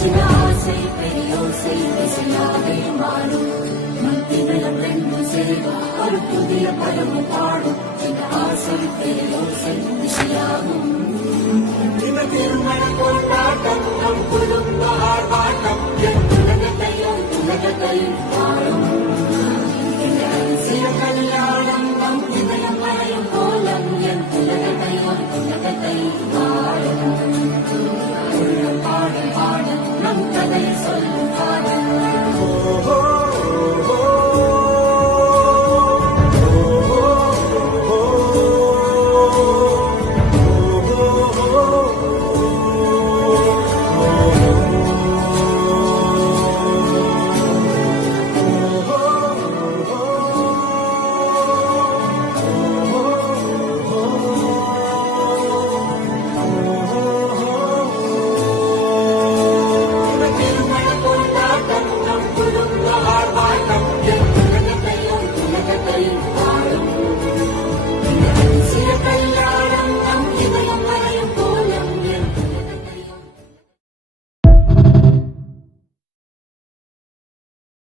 சின்ன ஆசை பெரியோசை இசையாவே மாறும் மத்திகளும் ரெண்டும் சேரும் ஒரு புதிய பலவு பாடும் சின்ன ஆசை பெரியோசை இசையாகும் திருமண கொண்டாட்டம் நம் குழு